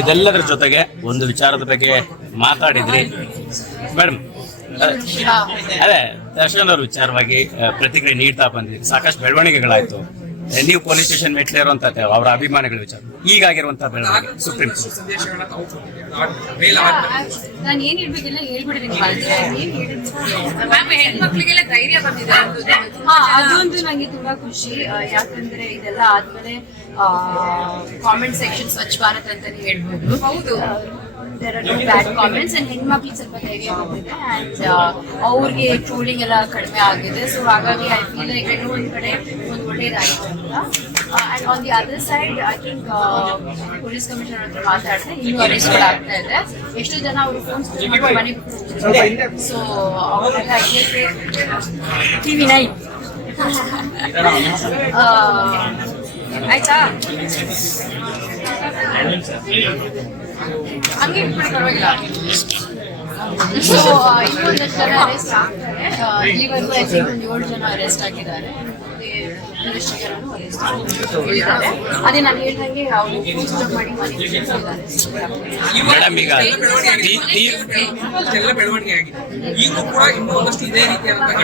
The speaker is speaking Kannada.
ಇದೆಲ್ಲದರ ಜೊತೆಗೆ ಒಂದು ವಿಚಾರದ ಬಗ್ಗೆ ಮಾತಾಡಿದ್ರಿ. ಮೇಡಮ್ ಅದೇ ದರ್ಶನ್ ಅವ್ರ ವಿಚಾರವಾಗಿ ಪ್ರತಿಕ್ರಿಯೆ ನೀಡ್ತಾ ಬಂದಿದ್ರಿ ಸಾಕಷ್ಟು ಬೆಳವಣಿಗೆಗಳಾಯ್ತು. ನೀವು ಪೊಲೀಸ್ ಸ್ಟೇಷನ್ ಮೆಟ್ಲೆ ಇರುವಂತ ಅವರ ಅಭಿಮಾನಿಗಳ ವಿಚಾರ ಈಗಾಗಿರುವಂತಹ ಬೆಳವಣಿಗೆ ಸುಪ್ರೀಂ ನಾನು ಏನ್ ಹೇಳ್ಬೇಕಿಲ್ಲ ಮ್ಯಾಮ್ ಹೆಣ್ಮಕ್ಳಿಗೆಲ್ಲ ಧೈರ್ಯ ಬಂದಿದೆ. ಹಾ ಅದೊಂದು ನಂಗೆ ತುಂಬಾ ಖುಷಿ ಯಾಕಂದ್ರೆ ಇದೆಲ್ಲ ಆದ್ಮೇಲೆ ಕಾಮೆಂಟ್ ಸೆಕ್ಷನ್ ಸ್ವಚ್ಛ ಭಾರತ್ ಅಂತಾನೆ ಹೇಳ್ಬೋದು ಹೌದು. There are no bad comments and ಹೆಣ್ಮಕ್ಳು ಸ್ವಲ್ಪ ಧೈರ್ಯ ಬಂದಿದೆ ಅಂಡ್ ಅವ್ರಿಗೆ ಟ್ರೋಲಿಂಗ್ ಎಲ್ಲ ಕಡಿಮೆ ಆಗಿದೆ. ಸೊ ಹಾಗಾಗಿ ಐ ಫೀಲ್ ಲೈಕ್ ಎಲ್ಲೋ ಒಂದ್ ಕಡೆ ಒಂದು ಒಳ್ಳೇದಾಯ್ತು ಅಂತ. And on the other side I think police commissioner ಹತ್ರ ಮಾತಾಡಿದ್ರೆ ಇನ್ನೂ ಅರೆಸ್ಟ್ ಆಗ್ತಾ ಇದೆ. ಎಷ್ಟು ಜನ ಅವರು ಫೋನ್ಸ್ ಮನೆಗೆ ಸೊ ಅವರೆಲ್ಲ ಟಿವಿ ನೈನ್ ಆಯ್ತಾ? ಹಂಗೆ ಇಟ್ಬಿಡಿ ಪರವಾಗಿಲ್ಲ. ಸೊ ಇನ್ನೊಂದಷ್ಟು ಜನ ಅರೆಸ್ಟ್ ಆಗ್ತಾರೆ. ಇಲ್ಲಿವರೆಗೂ ಐ ಥಿಂಕ್ ಒಂದು ಏಳು ಜನ ಅರೆಸ್ಟ್ ಆಗಿದ್ದಾರೆ. ಜನನು ಅರೆಸ್ಟ್ ಆಗಿದ್ದಾರೆ. ಅದೇ ನಾನು ಹೇಳ್ದಂಗೆ ಅವರು ಫೋನ್ ಮಾಡಿ. ಮೇಡಮ್ ಈಗ ಬೆಳವಣಿಗೆ ಆಗಿದೆ. ಈಗಲೂ ಕೂಡ ಇನ್ನೂ ಒಂದಷ್ಟು ಇದೇ ರೀತಿಯಾದಂತಹ